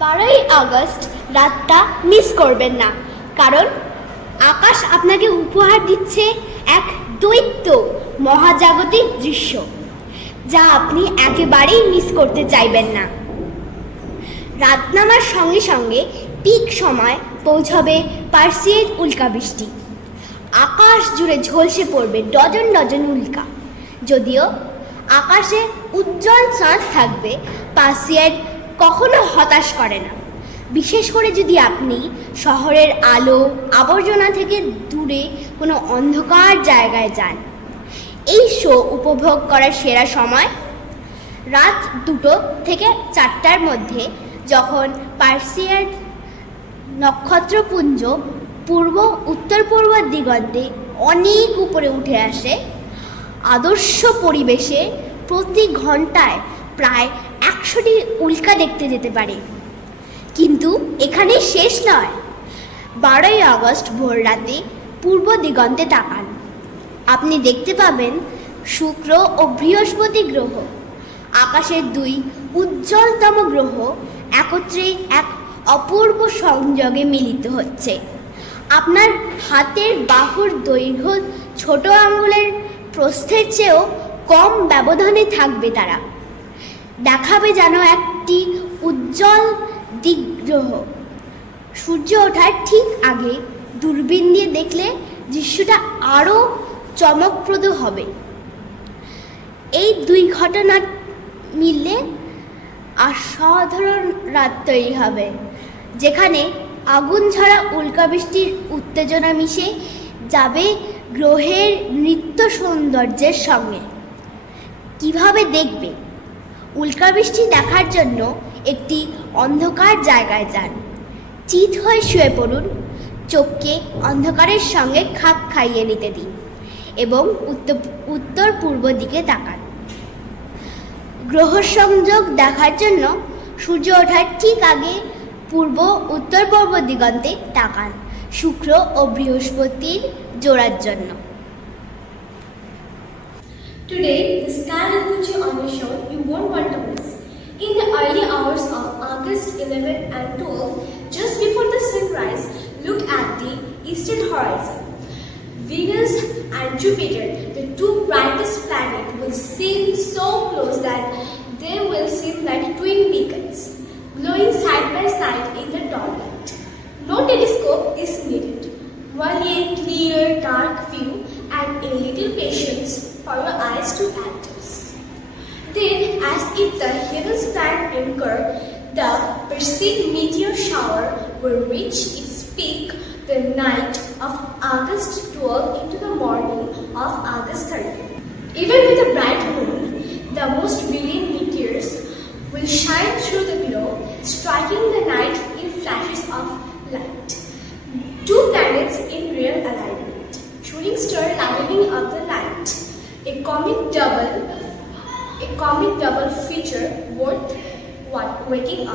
12ই August রাতটা miss করবেন না, কারণ আকাশ আপনাকে উপহার দিচ্ছে এক দ্বৈত মহাজাগতিক দৃশ্য, যা আপনি একেবারেই মিস করতে চাইবেন না। রাত নামার সঙ্গে সঙ্গে পিক সময় পৌঁছবে পার্সিয়ান উল্কাবৃষ্টি। আকাশ জুড়ে ঝলসে পড়বে ডজন ডজন উল্কা। যদিও আকাশে উজ্জ্বল চাঁদ থাকবে, পার্সিয়ান কখনো হতাশ করে না, বিশেষ করে যদি আপনি শহরের আলো আবর্জনা থেকে দূরে কোনো অন্ধকার জায়গায় যান। এই শো উপভোগ করার সেরা সময় রাত 2টো থেকে 4টার মধ্যে, যখন পার্সিয়ান নক্ষত্রপুঞ্জ পূর্ব উত্তর পূর্ব দিগন্তে অনেক উপরে উঠে আসে। আদর্শ পরিবেশে প্রতি ঘন্টায় প্রায় 100টি উল্কা দেখতে যেতে পারে। কিন্তু এখানে শেষ নয়। 12ই আগস্ট ভোর রাতে পূর্ব দিগন্তে তাকান, আপনি দেখতে পাবেন শুক্র ও বৃহস্পতি গ্রহ, আকাশের দুই উজ্জ্বলতম গ্রহ একত্রে এক অপূর্ব সংযোগে মিলিত হচ্ছে। আপনার হাতের বাহুর দৈর্ঘ্য ছোট আঙুলের প্রস্থের চেয়েও কম ব্যবধানে থাকবে তারা। দেখাবে যেন একটি উজ্জ্বল দিগ্গ্রহ। সূর্য ওঠার ঠিক আগে দূরবীন দিয়ে দেখলে দৃশ্যটা আরও চমকপ্রদ হবে। এই দুই ঘটনা মিললে অসাধারণ রাত তৈরি হবে, যেখানে আগুন ঝরা উল্কাবৃষ্টির উত্তেজনা মিশে যাবে গ্রহের নৃত্য সৌন্দর্যের সঙ্গে। কিভাবে দেখবে? উল্কাবৃষ্টি দেখার জন্য একটি অন্ধকার জায়গায় যান, চিত হয়ে শুয়ে পড়ুন, চোখকে অন্ধকারের সঙ্গে খাপ খাইয়ে নিতে দিন এবং উত্তর পূর্ব দিকে তাকান। গ্রহ সংযোগ দেখার জন্য সূর্য ওঠার ঠিক আগে পূর্ব উত্তর পূর্ব দিগন্তে তাকান শুক্র ও বৃহস্পতির জোড়ার জন্য। Today, the sky will put you on a show you won't want to miss. In the early hours of August 11 and 12, just before the sunrise, look at the eastern horizon. Venus and Jupiter, the two brightest planets, will seem so close that they will seem like twin beacons, glowing side by side in the dawnlight. No telescope is needed, only a clear, dark view and a little patience for your eyes to adjust. Then, as if the heavens planned anchor, the Perseid meteor shower will reach its peak the night of August 12 into the morning of August 13. Even with a bright moon, the most brilliant meteors will shine through the glow, striking the night in flashes of light. Two planets in real alignment, shooting star lightening up the light. A comic double feature worth waking up.